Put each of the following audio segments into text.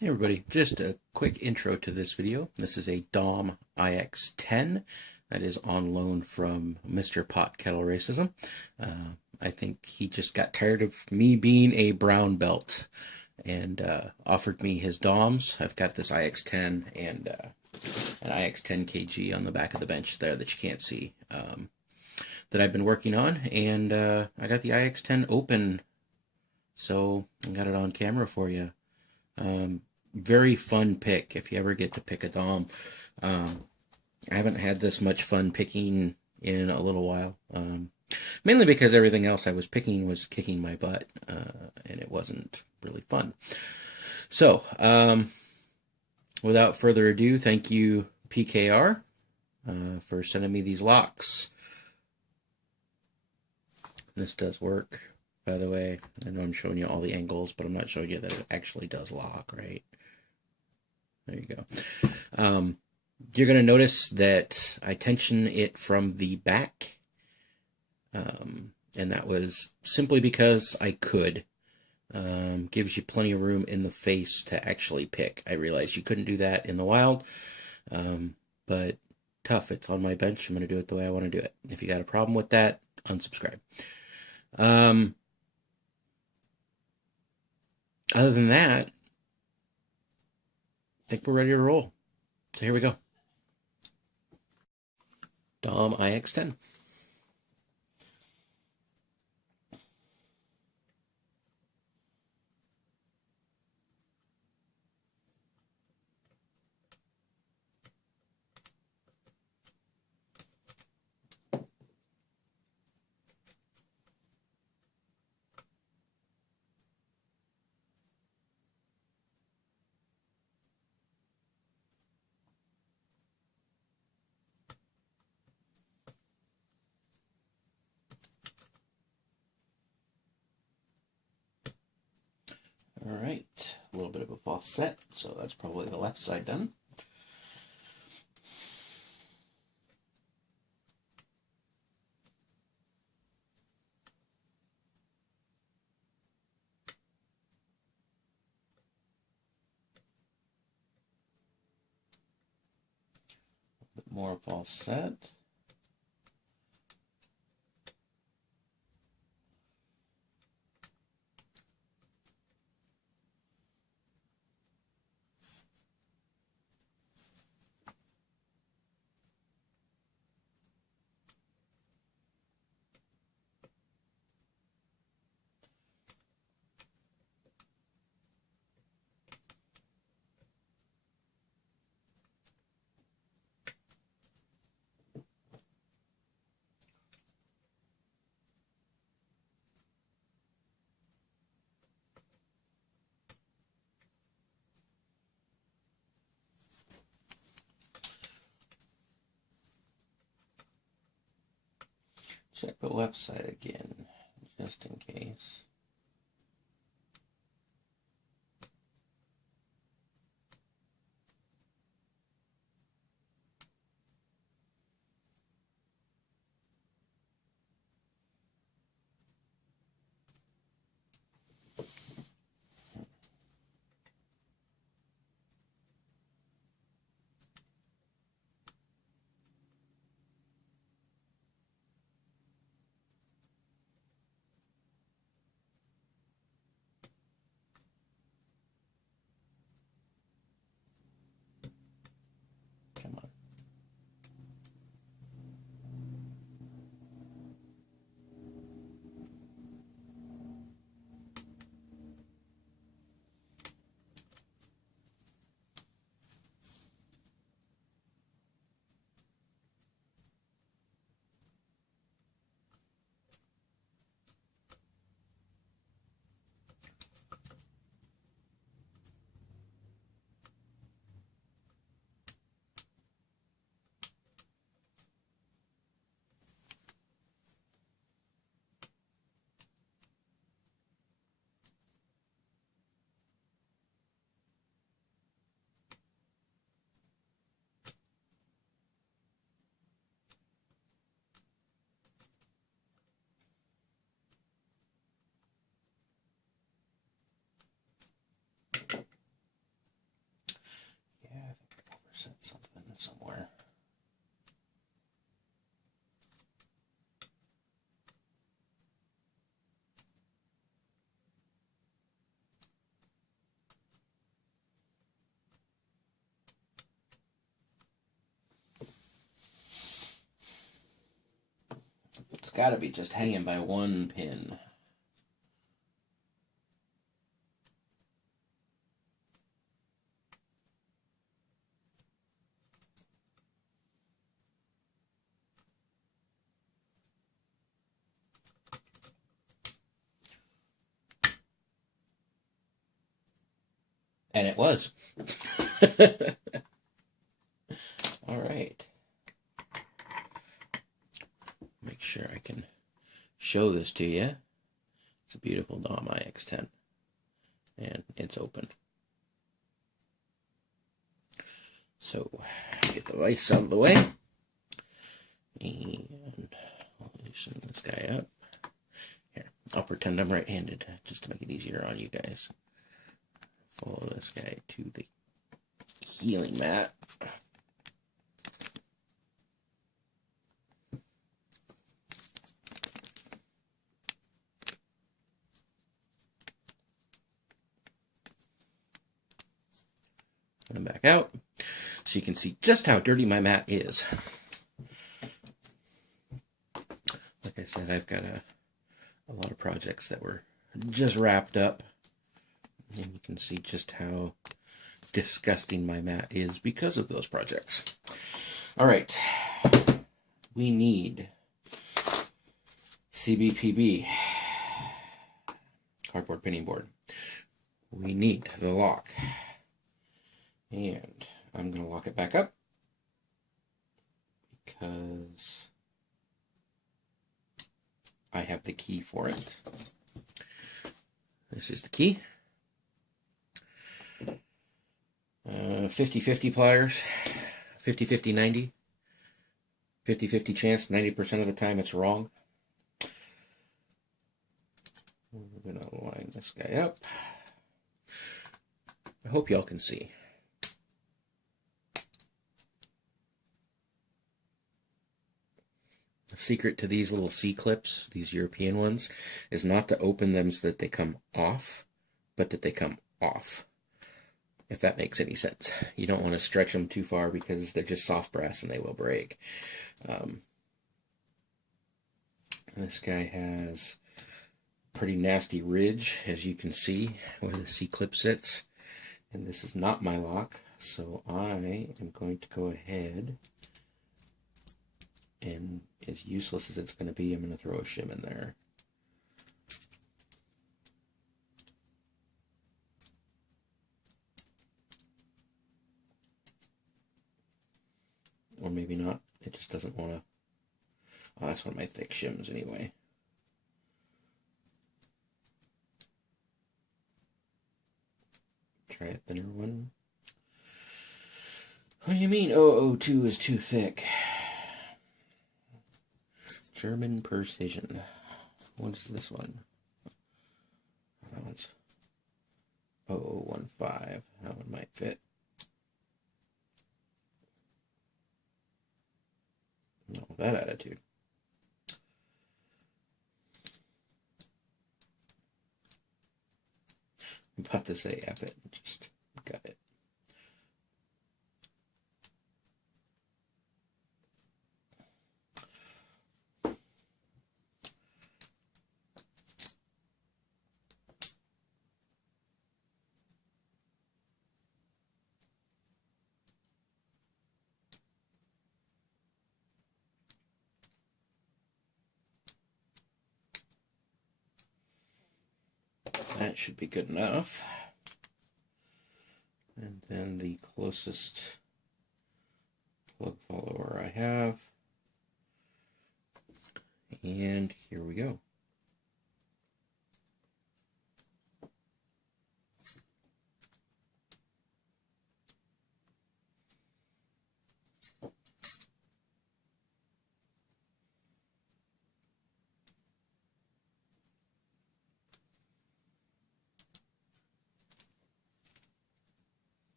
Hey everybody, just a quick intro to this video. This is a DOM ix10 that is on loan from Mr. Pot Kettle Racism. I think he just got tired of me being a brown belt and offered me his DOMs. I've got this ix10 and an ix10 kg on the back of the bench there that you can't see that I've been working on, and I got the ix10 open, so I got it on camera for you. Very fun pick if you ever get to pick a Dom. I haven't had this much fun picking in a little while. Mainly because everything else I was picking was kicking my butt, and it wasn't really fun. So, without further ado, thank you, PKR, for sending me these locks. This does work, by the way. I know I'm showing you all the angles, but I'm not showing you that it actually does lock, right? There you go. You're going to notice that I tension it from the back, and that was simply because I could. Gives you plenty of room in the face to actually pick. I realized you couldn't do that in the wild, but tough. It's on my bench. I'm going to do it the way I want to do it. If you got a problem with that, unsubscribe. Other than that, I think we're ready to roll. So here we go. DOM ix10. All right, a little bit of a false set, so that's probably the left side done. A bit more false set. Check the left side again, just in case. got to be just hanging by one pin. And it was. All right. Make sure I can show this to you. It's a beautiful Dom ix10. And it's open. So, get the vise out of the way. And I'll loosen this guy up. Here, I'll pretend I'm right-handed just to make it easier on you guys. Follow this guy to the healing mat. And back out, so you can see just how dirty my mat is. Like I said, I've got a lot of projects that were just wrapped up, and you can see just how disgusting my mat is because of those projects. All right, we need CBPB, cardboard pinning board. We need the lock. And I'm going to lock it back up because I have the key for it. This is the key. 50-50 pliers, 50-50-90, 50-50 chance, 90% of the time it's wrong. We're going to line this guy up. I hope y'all can see. The secret to these little C-clips, these European ones, is not to open them so that they come off, but that they come off. If that makes any sense. You don't want to stretch them too far because they're just soft brass and they will break. This guy has a pretty nasty ridge, as you can see, where the C-clip sits. And this is not my lock, so I am going to go ahead and, as useless as it's going to be, I'm going to throw a shim in there. Or maybe not. It just doesn't want to. Oh, that's one of my thick shims anyway. Try a thinner one. What do you mean 002 is too thick? German precision. What is this one? That one's 0015. That one might fit. No, that attitude. I'm about to say F it. Just got it. That should be good enough. And then the closest plug follower I have. And here we go.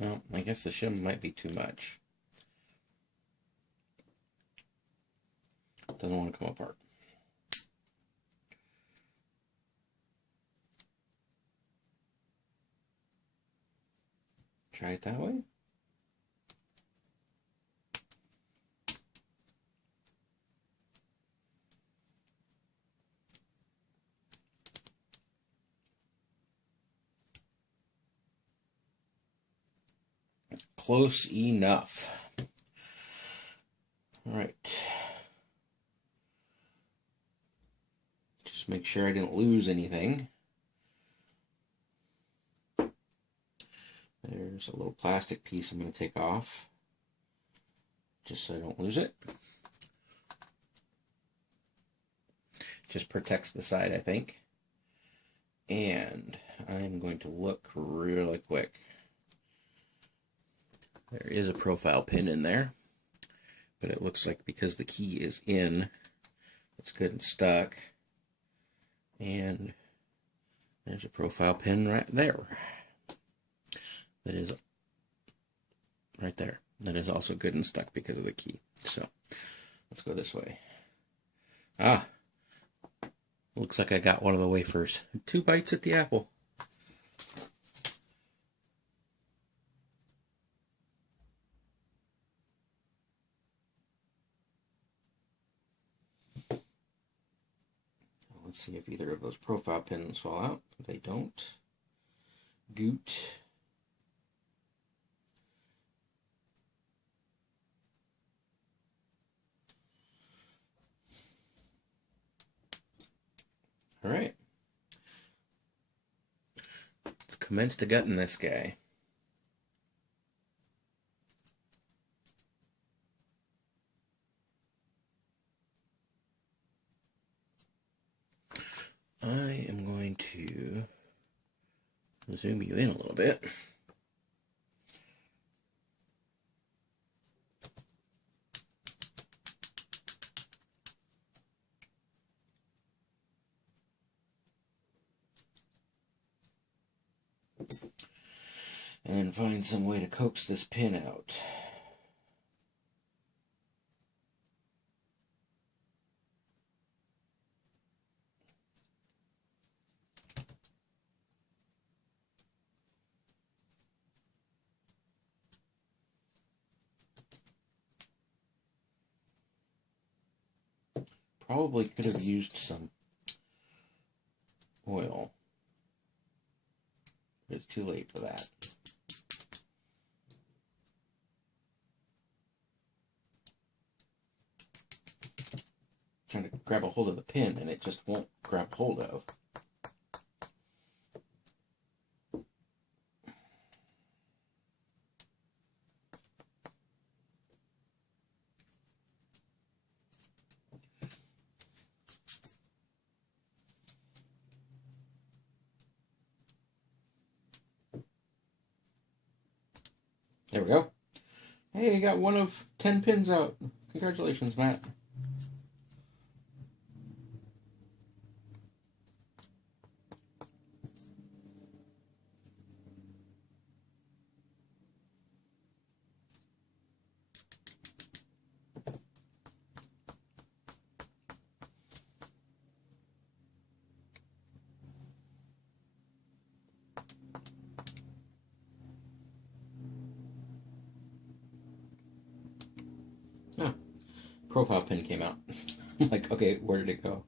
Well, I guess the shim might be too much. Doesn't want to come apart. Try it that way. Close enough. All right. Just make sure I didn't lose anything. There's a little plastic piece I'm going to take off, just so I don't lose it. Just protects the side, I think. And I'm going to look really quick. There is a profile pin in there, but it looks like because the key is in, it's good and stuck. And there's a profile pin right there. That is right there. That is also good and stuck because of the key. So let's go this way. Ah, looks like I got one of the wafers. 2 bites at the apple. Let's see if either of those profile pins fall out. They don't. Goot. All right. Let's commence to gutting this guy. I am going to zoom you in a little bit. And find some way to coax this pin out. Probably could have used some oil. But it's too late for that. Trying to grab a hold of the pin and it just won't grab hold of. There we go. Hey, I got one of 10 pins out. Congratulations, Matt. Oh, profile pin came out. I'm like, okay, where did it go?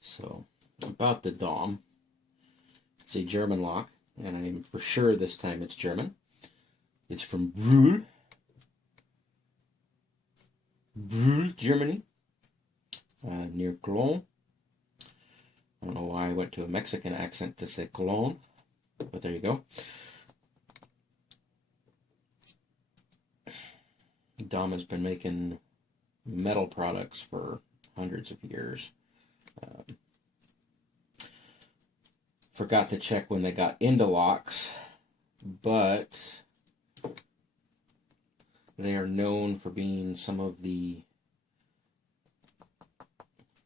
So, about the Dom, it's a German lock, and I'm for sure this time it's German. It's from Brühl, Germany, near Cologne. I don't know why I went to a Mexican accent to say Cologne, but there you go. Dom has been making metal products for hundreds of years. forgot to check when they got into locks, but they are known for being some of the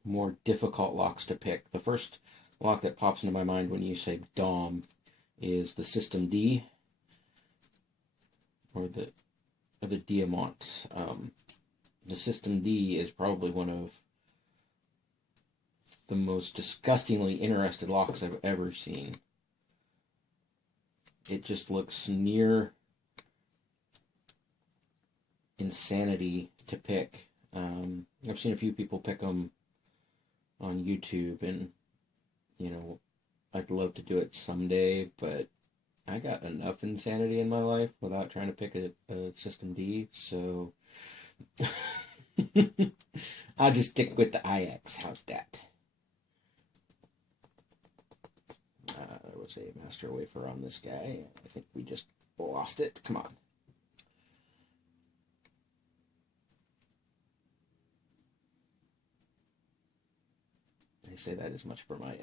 more difficult locks to pick. The first lock that pops into my mind when you say DOM is the System D, or the Diamant. The System D is probably one of the most disgustingly interested locks I've ever seen. It just looks near insanity to pick. I've seen a few people pick them on YouTube, and you know, I'd love to do it someday, but I got enough insanity in my life without trying to pick a System D, so I'll just stick with the IX. How's that? There was a master wafer on this guy. I think we just lost it. Come on. I say that as much for my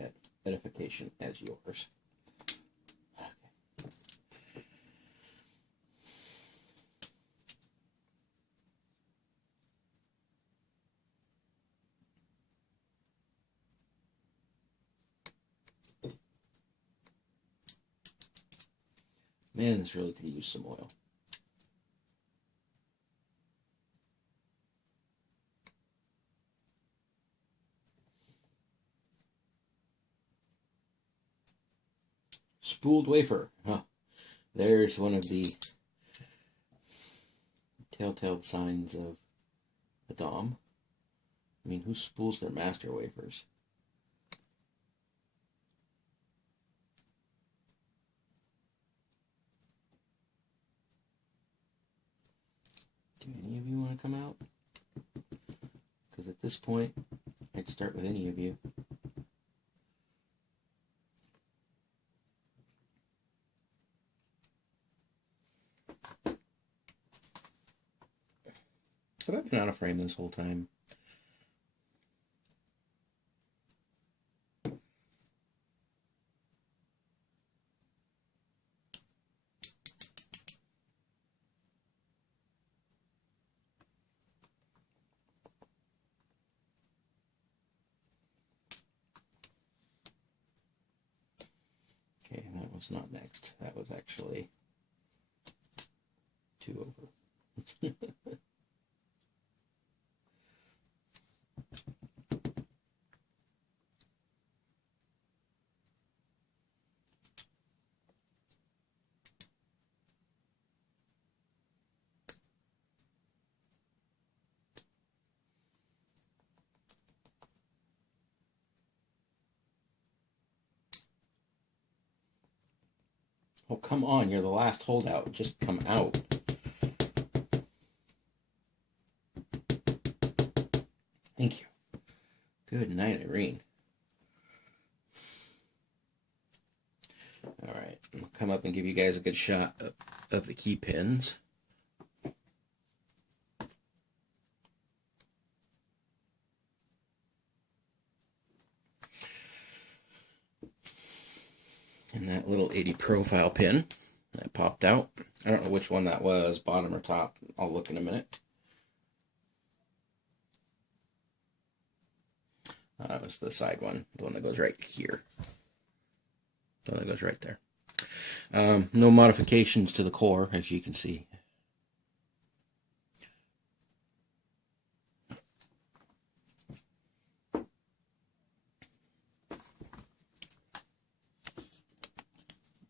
edification as yours. Man, this really could use some oil. Spooled wafer. Huh. There's one of the telltale signs of a DOM. I mean, who spools their master wafers? Do any of you want to come out? Because at this point, I'd start with any of you. Have I been out of frame this whole time? Okay, that was not next. That was actually 2 over. Oh, come on, you're the last holdout. Just come out. Thank you. Good night, Irene. All right, I'll come up and give you guys a good shot of the key pins. And that little 80 profile pin that popped out. I don't know which one that was, bottom or top. I'll look in a minute. That was the side one, the one that goes right here. The one that goes right there. No modifications to the core, as you can see.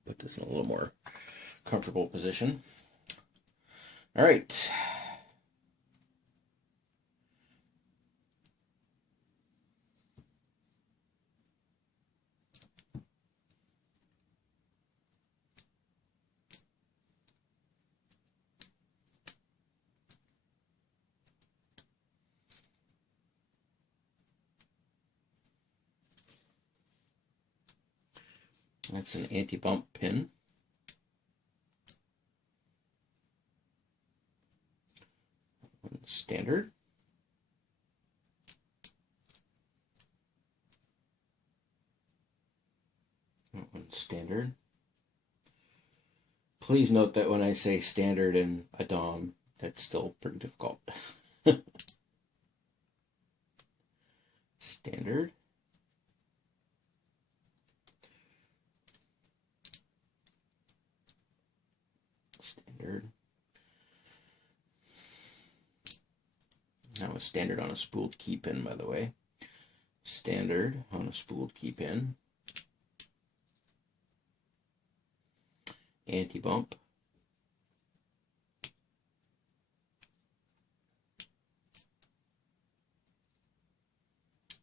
Put this in a little more comfortable position. All right. That's an anti-bump pin. Standard. standard. Please note that when I say standard in a DOM, that's still pretty difficult. Standard. Standard. That was standard on a spooled key pin, by the way. Standard on a spooled key pin. Anti-bump.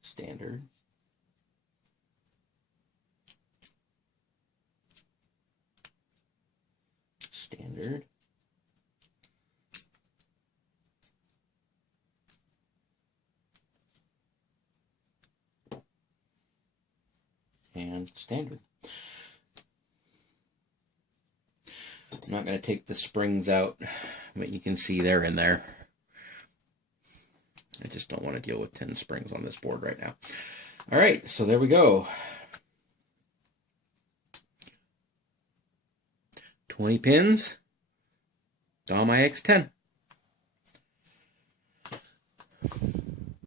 Standard. Standard. And standard. I'm not going to take the springs out, but you can see they're in there. I just don't want to deal with 10 springs on this board right now. All right, so there we go. 20 pins, DOM ix10.